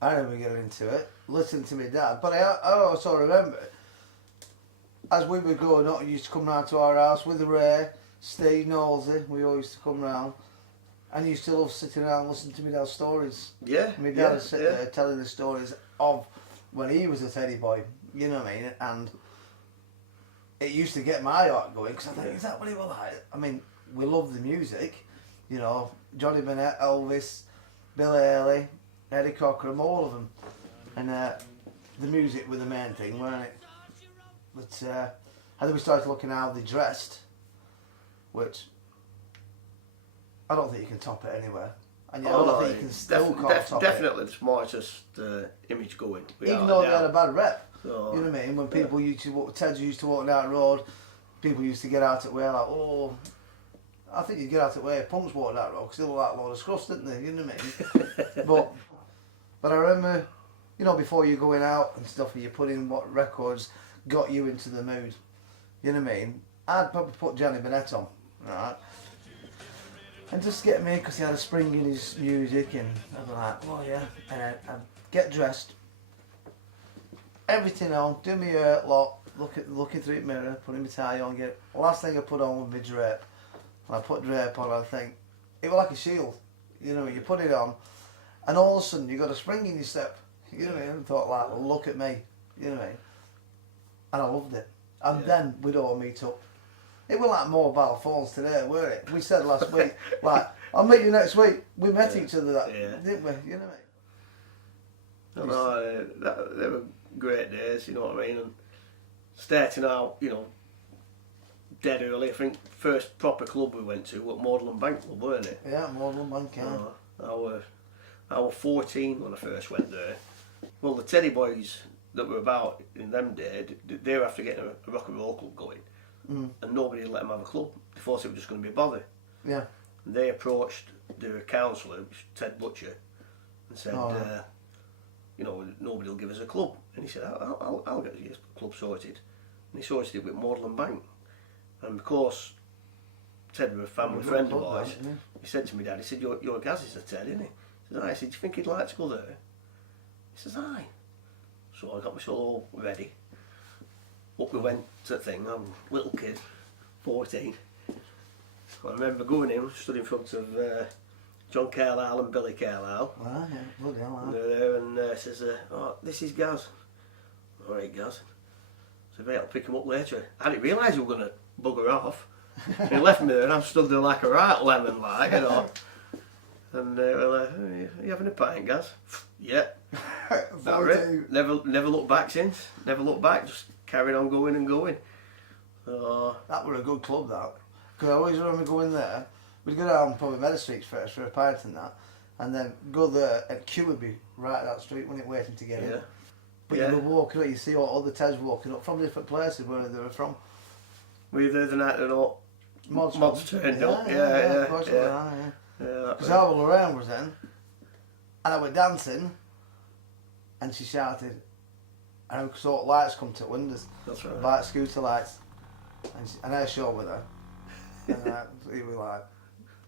I remember getting into it, listening to my dad. But I also remember, as we were growing up, he used to come round to our house with Ray, Steve, Nosey. We all used to come round. And he used to love sitting around listening to my dad's stories. Yeah. My dad would sit there telling the stories of when he was a teddy boy. You know what I mean? And it used to get my heart going because I think, is that what he was like? I mean, we loved the music. You know, Johnny Bennett, Elvis, Bill Haley, Eddie Cochran, all of them. And the music was the main thing, weren't it? But and then we started looking how they dressed, which I don't think you can top it anywhere. And I don't think you can still top definitely it. the smartest image going. Even though they had a bad rep. So, you know what I mean? When people used to walk, Ted used to walk down the road, people used to get out at way like, oh, I think you'd get out at way if punks walked that road because they looked like a load of scruffs, didn't they? You know what I mean? but I remember, you know, before you going out and stuff, you put in what records got you into the mood. You know what I mean? I'd probably put Johnny Bennett on, right? And just get me, because he had a spring in his music, and I'd be like, oh yeah, and I'd get dressed, everything on, do my hair, looking through the mirror, putting my tie on, last thing I put on was my drape. When I put drape on, I think, it was like a shield, you know, you put it on, and all of a sudden you got a spring in your step, you know what I mean, and thought like, well, look at me, you know what I mean, and I loved it, and then we'd all meet up. It was like mobile phones today, weren't it? We said last week, like, I'll meet you next week. We met each other, didn't we? You know what I mean? No, they were great days, you know what I mean? And starting out, you know, dead early. I think first proper club we went to was Magdalen Bank Club, weren't it? Yeah, Magdalen Bank, yeah. I was 14 when I first went there. Well, the Teddy Boys that were about in them days, they were after getting a rock and roll club going. And nobody let them have a club. They thought it was just going to be a bother. Yeah. And they approached their councillor, Ted Butcher, and said, you know, nobody will give us a club. And he said, I'll get you a club sorted. And he sorted it with Magdalen Bank. And because Ted was a family friend of ours, he said to me, Dad, he said, your Gaz is a Ted, isn't he? He said, aye. I said, do you think he'd like to go there? He says, aye. So I got myself all ready. Up we went to the thing, I'm a little kid, 14. I remember going in, stood in front of John Carlisle and Billy Carlisle. Ah, yeah, bloody hell, and says, oh, this is Gaz. Alright, Gaz. So mate, I'll pick him up later. I didn't realise he was going to bugger off. He left me there and I'm stood there like a right lemon, like, you know. And you having a pint, Gaz? Yeah. That right. Never looked back since. Never looked back, just carried on going and going. That were a good club, that. Because I always remember going there. We'd go down probably Meadow Street first for a pint and that, and then go there, and queue would be right that street when it waiting to get in. But you were walking up, you see all other Teds walking up from different places where they were from. Were you there the night that all mods turned up? Yeah. Because Alva Lorraine was then, and I was dancing, and she shouted, and I saw lights come to the windows. That's right. Like scooter lights. And I showed with her. And he was like,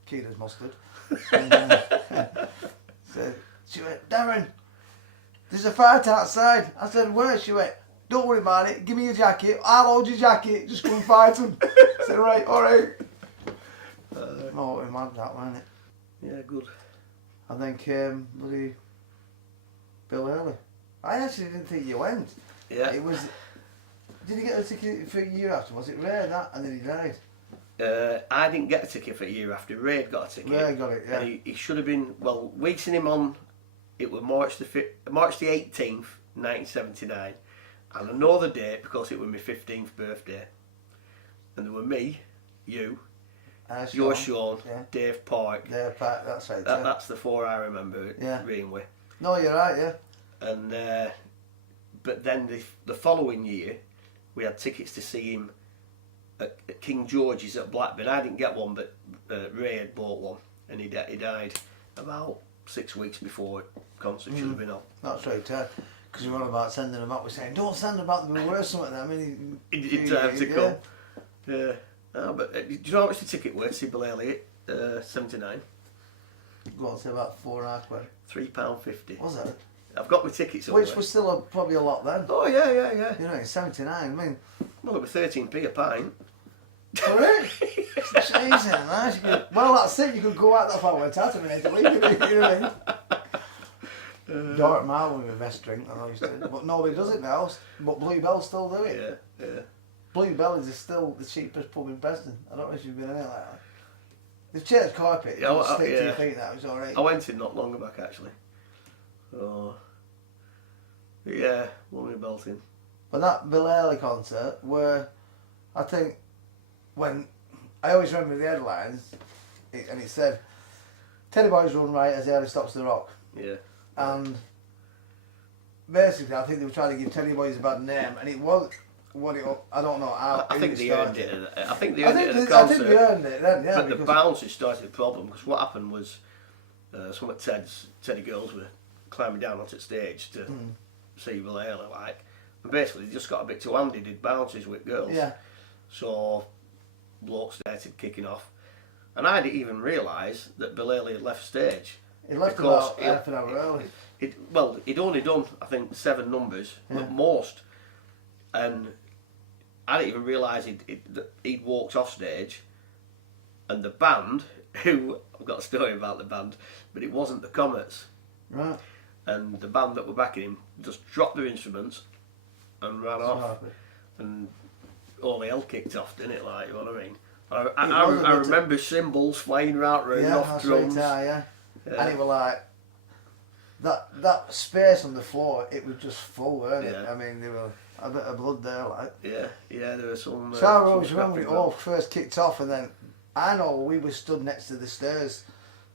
keen as mustard. And so she went, Darren, there's a fight outside. I said, where? She went, don't worry about it. Give me your jacket. I'll hold your jacket. Just go and fight him. I said, right, all right. Oh, it was mad that, wasn't it? Yeah, good. I think bloody Bill Haley. I actually didn't think you went. Yeah. It was. Did he get a ticket for a year after? Was it Ray that, and then he died? I didn't get a ticket for a year after. Ray got a ticket. Ray got it, yeah. And he should have been. Well, we seen him on. It was March the 18th, 1979, and I know the date because it was my 15th birthday. And there were me, you, your Sean, yeah. Dave Park. Dave Park, that's right. That's the four I remember. Yeah. Being with. No, you're right, yeah. And but then the following year, we had tickets to see him at King George's at Blackburn. I didn't get one, but Ray had bought one, and he died about 6 weeks before concert should have been on. That's right, because you were on about sending them up. We're saying, don't send them up, there were something. I mean, in time to come. Yeah. No, but do you know how much the ticket was? See Bill Elliott, 79. Go on, say about £4.5. £3.50. Was it? I've got my tickets somewhere. Which was still probably a lot then. Oh yeah. You know, in '79. I mean, Well, it was 13p a pint. for it. It's easy, nice. Well, that's it. You could go out that far went out of it. You know what I mean? Dark Mile was my best drink. I used to, but nobody does it now. But Blue Bell still do it. Yeah. Blue Bell is still the cheapest pub in Preston. I don't know if you've been in it like that. They've changed carpet. Yeah, well, stick to your feet now. It's alright. I went in not long back actually. Oh. Yeah, Mummy Belting. But that Bill Haley concert, where I think when I always remember the headlines, and it said, "Teddy Boy's run right as Haley stops the rock." Yeah. And basically, I think they were trying to give Teddy Boys a bad name, and it was what it. I don't know how. I think they earned it. I think they I earned it at the think concert. they earned it then, yeah. But the bouncers started the problem because what happened was some of Teddy girls were climbing down onto the stage to see Bill Haley, like, and basically they just got a bit too handy, did bounces with girls. Yeah. So blokes started kicking off, and I didn't even realise that Bill Haley had left stage. He left about half an hour early. He'd only done, I think, 7 numbers at most, and I didn't even realise he'd walked off stage, and the band, who, I've got a story about the band, but it wasn't the Comets. Right. And the band that were backing him just dropped their instruments and ran off, and all the hell kicked off, didn't it? Like, you know what I mean? I remember cymbals flying around off drums. Yeah. And it was like that space on the floor. It was just full, weren't it? I mean, there were a bit of blood there, like. Yeah, there was some. So I always remember it all first kicked off, and then I know we were stood next to the stairs.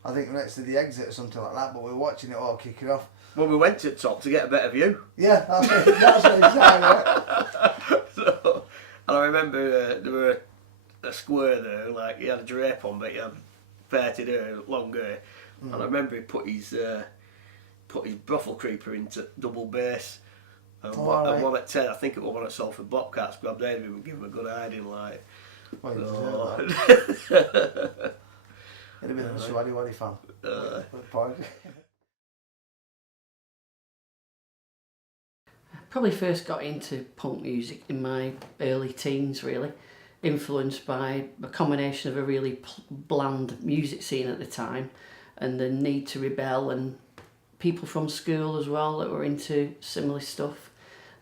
I think next to the exit or something like that. But we were watching it all kicking off. Well, we went to the top to get a better view. Yeah, that's exactly. So, and I remember there were a square there, like he had a drape on, but he had parted hair, long hair. And I remember he put his brothel creeper into double bass. And one at 10, I think it was one at Salford Bobcats, grabbed him and give him a good hiding, like. Well, It'd have been a Swaddy Waddy fan. Probably first got into punk music in my early teens, really, influenced by a combination of a really bland music scene at the time and the need to rebel, and people from school as well that were into similar stuff.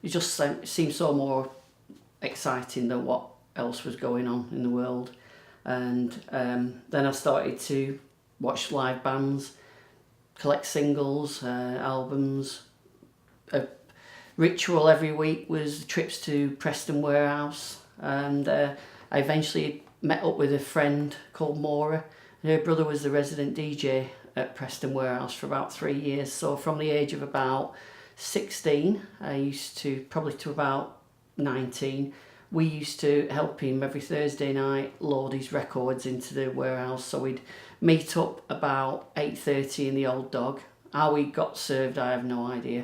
It just seemed so more exciting than what else was going on in the world. And then I started to watch live bands, collect singles, albums. A ritual every week was trips to Preston Warehouse, and I eventually met up with a friend called Maura, and her brother was the resident DJ at Preston Warehouse for about 3 years. So from the age of about 16, I used to, probably to about 19, we used to help him every Thursday night load his records into the warehouse. So we'd meet up about 8:30 in the Old Dog. How we got served, I have no idea.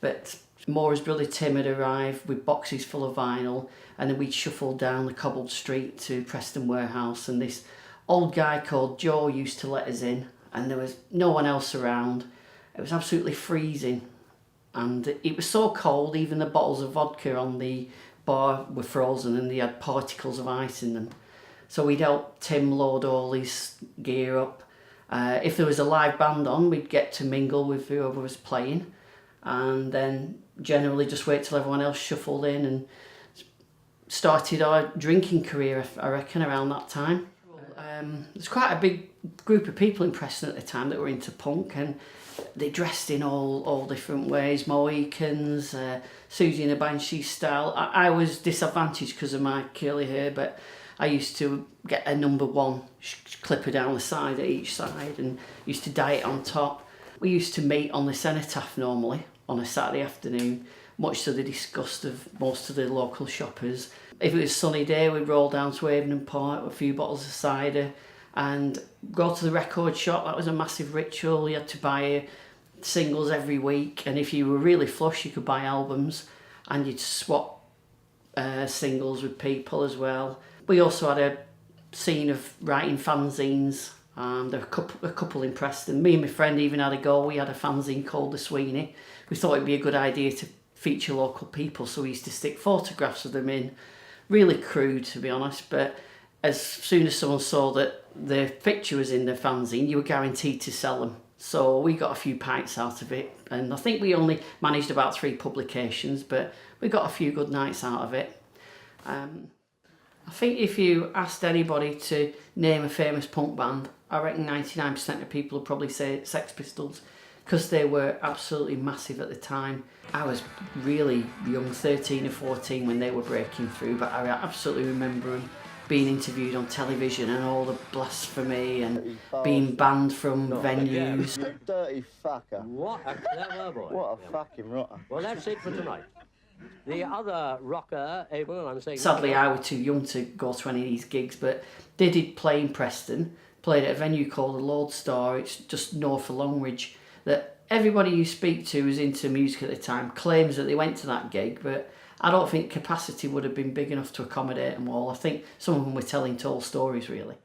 But Maura's brother Tim had arrived with boxes full of vinyl, and then we'd shuffle down the cobbled street to Preston Warehouse, and this old guy called Joe used to let us in, and there was no one else around. It was absolutely freezing, and it was so cold, even the bottles of vodka on the bar were frozen and they had particles of ice in them. So we'd help Tim load all his gear up. If there was a live band on, we'd get to mingle with whoever was playing, and then generally just wait till everyone else shuffled in, and started our drinking career, I reckon, around that time. There's quite a big group of people in Preston at the time that were into punk, and they dressed in all different ways. Mohicans, Susie and the Banshee style. I was disadvantaged because of my curly hair, but I used to get a number 1 clipper down the side at each side and used to dye it on top. We used to meet on the Cenotaph normally on a Saturday afternoon, much to the disgust of most of the local shoppers. If it was a sunny day, we'd roll down to Avon Park with a few bottles of cider and go to the record shop. That was a massive ritual. You had to buy singles every week, and if you were really flush, you could buy albums, and you'd swap singles with people as well. We also had a scene of writing fanzines There were a couple in Preston. Me and my friend even had a go. We had a fanzine called The Sweeney. We thought it'd be a good idea to feature local people, so we used to stick photographs of them in. Really crude, to be honest, but as soon as someone saw that the picture was in the fanzine, you were guaranteed to sell them. So we got a few pints out of it, and I think we only managed about 3 publications, but we got a few good nights out of it. I think if you asked anybody to name a famous punk band, I reckon 99% of people would probably say Sex Pistols, because they were absolutely massive at the time. I was really young, 13 or 14, when they were breaking through, but I absolutely remember them being interviewed on television and all the blasphemy and being banned from venues. You dirty fucker. What a clever boy. What a fucking rotter. Well, that's it for tonight. The other rocker, Abel, I'm saying... Sadly, I was too young to go to any of these gigs, but they did play in Preston, played at a venue called the Lodestar. It's just north of Longridge, that everybody you speak to who's into music at the time claims that they went to that gig, but I don't think capacity would have been big enough to accommodate them all. I think some of them were telling tall stories, really.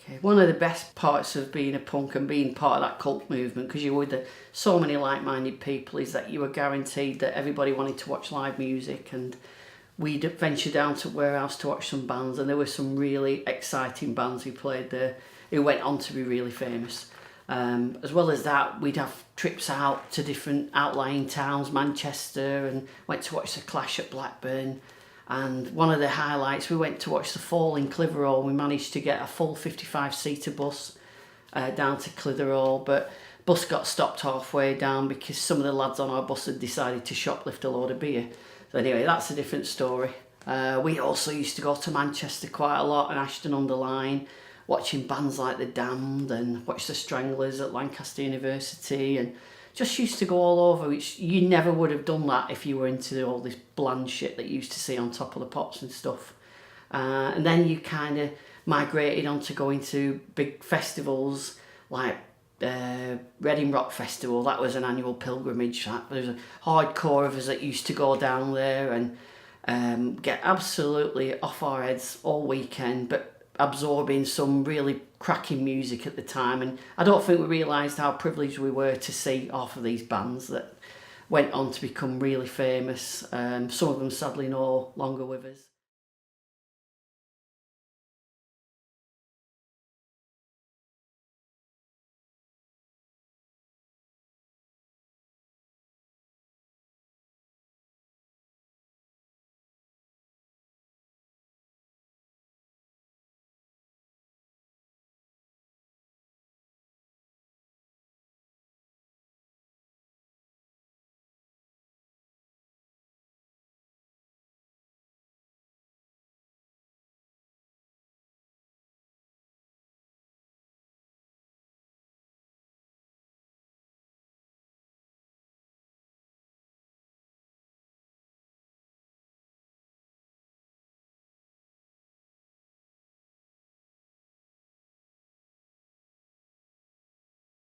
Okay, one of the best parts of being a punk and being part of that cult movement, because you were with so many like-minded people, is that you were guaranteed that everybody wanted to watch live music, and we'd venture down to Warehouse to watch some bands, and there were some really exciting bands who played there who went on to be really famous. As well as that, we'd have trips out to different outlying towns, Manchester, and went to watch the Clash at Blackburn. And one of the highlights, we went to watch the Fall in Clitheroe. We managed to get a full 55-seater bus down to Clitheroe, but bus got stopped halfway down because some of the lads on our bus had decided to shoplift a load of beer. So anyway, that's a different story. We also used to go to Manchester quite a lot, and Ashton-under-Lyne, watching bands like The Damned, and watch the Stranglers at Lancaster University, and just used to go all over, which you never would have done that if you were into all this bland shit that you used to see on Top of the Pops and stuff. And then you kind of migrated on to going to big festivals like Reading Rock Festival. That was an annual pilgrimage. There was a hardcore of us that used to go down there and get absolutely off our heads all weekend, but absorbing some really cracking music at the time. And I don't think we realised how privileged we were to see half of these bands that went on to become really famous. Some of them sadly no longer with us.